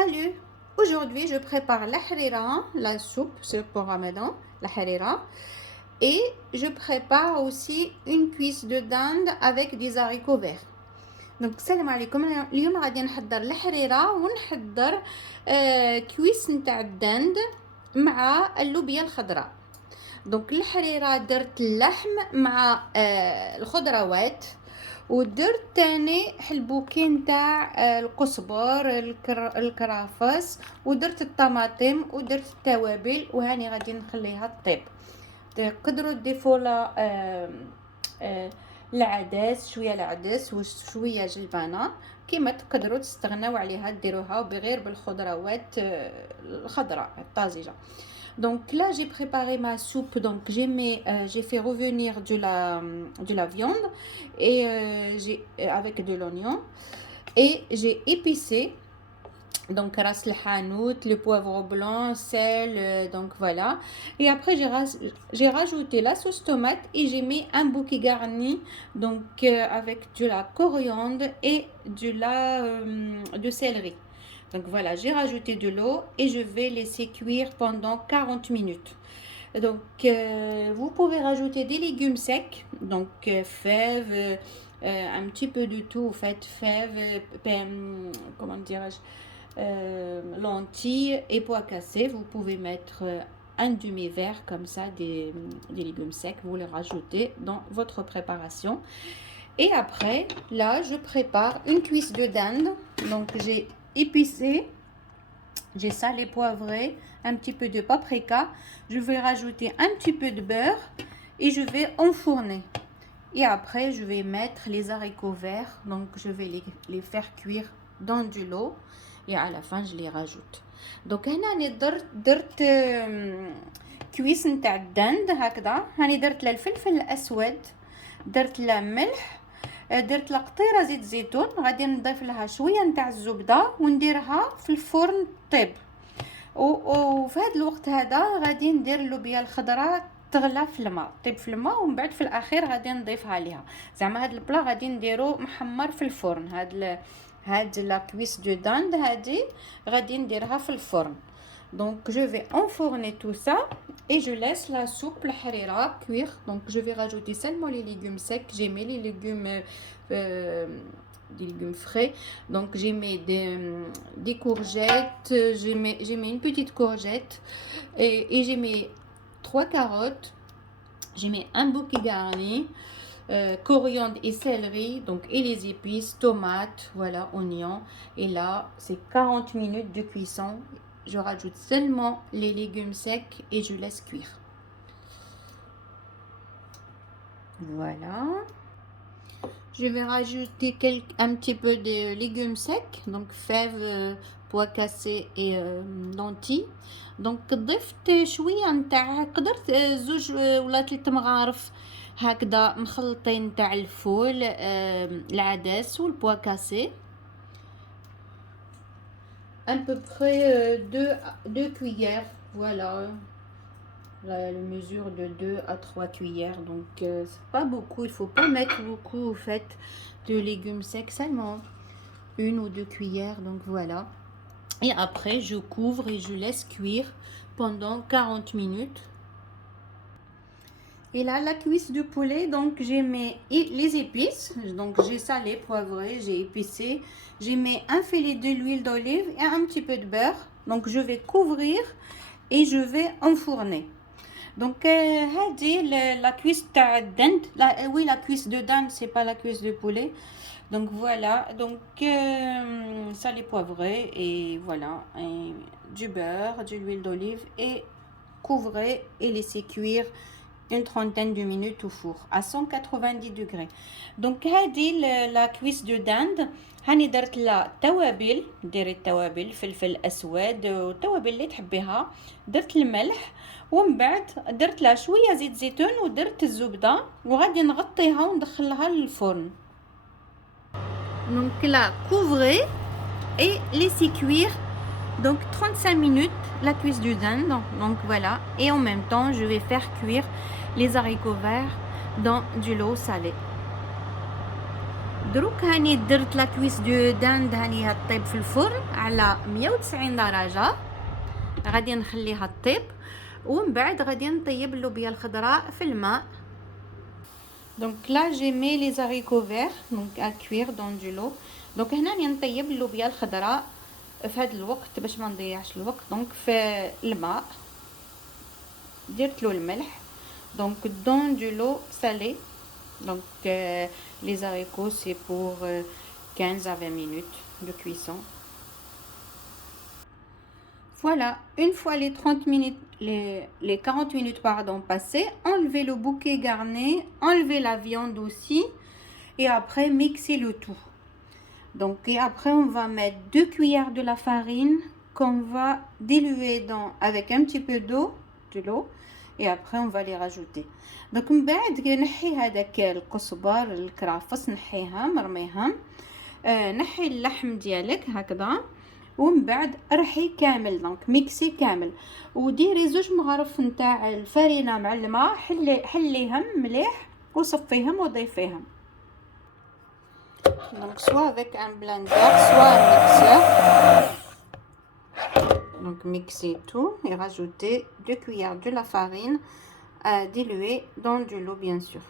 Salut! Aujourd'hui, je prépare la harira, la soupe, c'est pour Ramadan, la harira. Et je prépare aussi une cuisse de dinde avec des haricots verts. دونك السلام عليكم. اليوم غادي نحضر الحريره ونحضر كويس نتاع الدند مع اللوبيا الخضراء. دونك الحريره درت اللحم مع الخضروات، ودرت تاني حلبوكي نتاع القزبر الكرافس، ودرت الطماطم ودرت التوابل، وهاني غادي نخليها طيب. تقدروا تضيفوا العدس، شويه العدس وشويه جلبانه كيما تقدروا تستغناو عليها، ديروها بغير بالخضروات الخضراء الطازجه. Donc là j'ai préparé ma soupe, donc j'ai fait revenir de la viande et avec de l'oignon, et j'ai épicé donc ras el hanout, le poivre blanc, sel, donc voilà. Et après j'ai rajouté la sauce tomate et j'ai mis un bouquet garni donc avec de la coriandre et de céleri. Donc voilà, j'ai rajouté de l'eau et je vais laisser cuire pendant 40 minutes. Donc vous pouvez rajouter des légumes secs, donc fèves, un petit peu de tout, en fait, fèves, comment dirais-je, lentilles et pois cassés. Vous pouvez mettre un demi-verre comme ça des légumes secs, vous les rajoutez dans votre préparation. Et après, là, je prépare une cuisse de dinde. Donc j'ai épicé, j'ai salé, poivré, un petit peu de paprika. Je vais rajouter un petit peu de beurre et je vais enfourner. Et après, je vais mettre les haricots verts. Donc je vais les faire cuire dans de l'eau. Et à la fin je les rajoute. Donc هنا راني درت كويس نتاع الدند هكذا. هاني درت له الفلفل الاسود، درت له ملح، درت له قطيره زيت زيتون، غادي نضيف لها شويه نتاع الزبده ونديرها في الفرن طيب. وفي هذا الوقت هذا غادي ندير اللوبيا الخضراء تغلى في الماء، طيب في الماء، ومن بعد في الاخير غادي نضيفها عليها. زعما هذا البلا غادي نديرو محمر في الفرن. هاد لا cuisse de dinde هادي غادي نديرها في الفرن. Donc je vais enfourner tout ça et je laisse la soupe الحريرة cuire. Donc je vais rajouter seulement les légumes secs. J'ai mis les légumes des légumes frais. Donc j'ai mis des courgettes, j'ai mis une petite courgette et j'ai mis 3 carottes. J'ai mis un bouquet garni, coriandre et céleri, donc, et les épices, tomates, voilà, oignons. Et là, c'est 40 minutes de cuisson. Je rajoute seulement les légumes secs et je laisse cuire. Voilà. Je vais rajouter un petit peu de légumes secs, donc fèves, pois cassés et lentilles. Donc ضفت شويه نتاع، قدرت زوج ولا 3 مغارف هكذا مخلطين تاع الفول، العدس والبوا كاسي، à peu près 2 cuillères, voilà, la mesure de 2 à 3 cuillères. Donc c'est pas beaucoup, il faut pas mettre beaucoup au fait de légumes secs, seulement 1 ou 2 cuillères. Donc voilà, et après je couvre et je laisse cuire pendant 40 minutes. Et là, la cuisse de poulet, donc j'ai mis les épices, donc j'ai salé, poivré, j'ai épicé, j'ai mis un filet de l'huile d'olive et un petit peu de beurre. Donc je vais couvrir et je vais enfourner. Donc هذه la cuisse تاع الدند، oui, la cuisse de dinde, c'est pas la cuisse de poulet. Donc voilà, donc salé, poivré et voilà, et du beurre, de l'huile d'olive, et couvrez et laissez cuire une trentaine de minutes au four à 190 degrés. Donc هذه la cuisse de dinde. هاني درت لها توابل، ديري التوابل، فلفل اسود والتوابل اللي تحبيها، درت الملح، ومن بعد درت لها شويه زيت زيتون ودرت الزبده، وغادي نغطيها وندخلها للفرن. Donc là, couvrez et laissez cuire donc 35 minutes la cuisse du dinde. Donc voilà, et en même temps je vais faire cuire les haricots verts dans de l'eau salée. دروك هاني درت لا كويس دو داند هاني هطيب في الفرن على 190 درجه. غادي نخليها طيب ومن بعد غادي نطيب اللوبيا الخضراء في الماء. دونك لا جي مي لي زاريكو فير دونك ا كوير دون دو لو. دونك هنا راني نطيب اللوبيا الخضراء في هذا الوقت باش ما نضيعش الوقت. دونك في الماء درت له الملح. دونك دون دو لو سالي. Donc les haricots c'est pour 15 à 20 minutes de cuisson. Voilà, une fois les 30 minutes, les 40 minutes pardon passées, enlevez le bouquet garni, enlevez la viande aussi et après mixez le tout. Donc et après on va mettre 2 cuillères de la farine qu'on va diluer avec un petit peu de l'eau et après on va les rajouter. Donc من بعد نحي هذاك القزبر الكرافس نحيها مرميها. نحي اللحم ديالك هكذا ومن بعد رحي كامل. دونك ميكسي كامل وديري 2 مغارف نتاع الفرينه مع الماء. حليهم مليح وصفيهم وضيفيهم. Donc soit avec un blender, soit un mixeur. Donc mixez tout et rajoutez 2 cuillères de la farine diluée dans de l'eau bien sûr.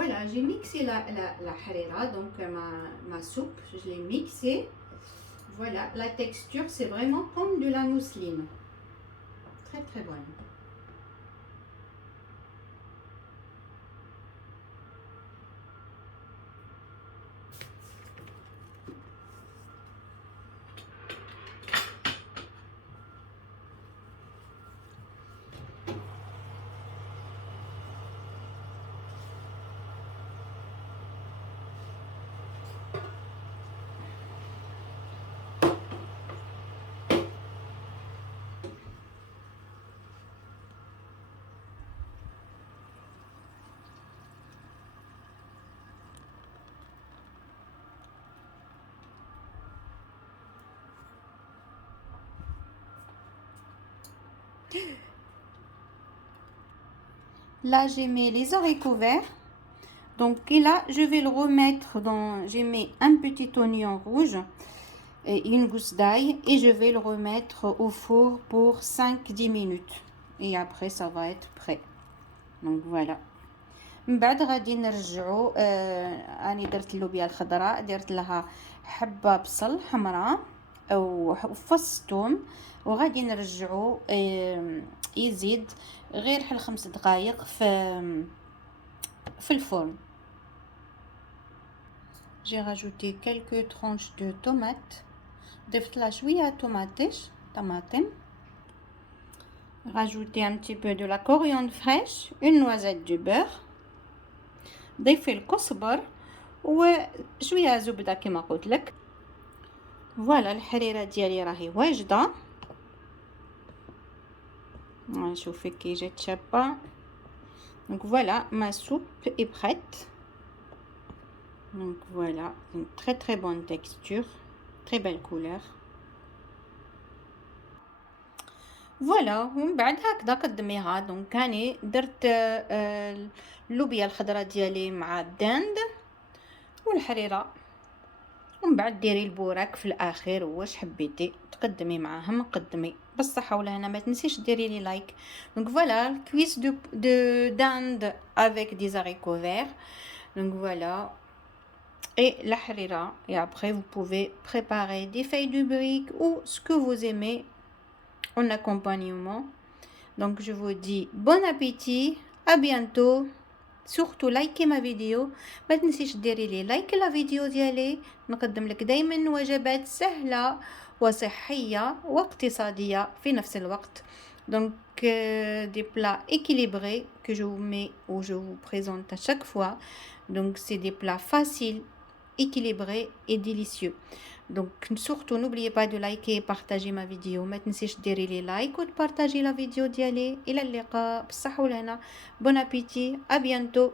Voilà, j'ai mixé la harira, donc ma soupe, je l'ai mixée. Voilà, la texture, c'est vraiment comme de la mousseline. Très très bonne. Là, j'ai mis les haricots verts. Donc, et là, je vais le remettre dans... J'ai mis un petit oignon rouge et une gousse d'ail. Et je vais le remettre au four pour 5-10 minutes. Et après, ça va être prêt. Donc, voilà. من بعد غادي نرجعو. اني درت اللوبيا الخضراء درت لها حبه بصل حمراء او فص ثوم وغادي نرجعو يزيد غير حل 5 دقائق في الفرن. J'ai rajouté quelques tranches de tomates. ضفت لها شويه طماطم. Rajouter un petit peu de la coriandre fraîche, une noisette du beurre. ضيفي الكزبر وشويه زبده كما قلت لك. فوالا الحريره ديالي راهي واجده. نشوفك كي جات شابه. Donc voilà, ma soupe est prête. Donc voilà, une très très bonne texture, très belle couleur. فوالا ومن بعد هكذا قدميها. دونك هاني درت اللوبيا الخضراء ديالي مع الدند والحريره ومن بعد ديري البوراك في الاخير واش حبيتي تقدمي معاهم قدمي بالصحه والهنا. ما تنسيش ديري لي لايك. دونك فوالا cuisse de dinde avec des haricots verts. Donc voilà, et la harira. Et après vous pouvez préparer des feuilles de briques ou ce que vous aimez en accompagnement. Donc je vous dis bon appétit, à bientôt, سورتو لايكي ما فيديو، ما تنسيش ديري لي لايك لا فيديو ديالي. نقدم لك دايما وجبات سهلة وصحية واقتصادية في نفس الوقت. Donc des plats équilibrés que je vous mets ou je vous présente à chaque fois. Donc c'est des plats faciles, équilibrés et délicieux. Donc surtout n'oubliez pas de liker et partager ma vidéo. ما تنسيش ديري لي لايك وتبارطاجي لا فيديو ديالي. إلى اللقاء بالصحة والهنا. Bon appétit, à bientôt.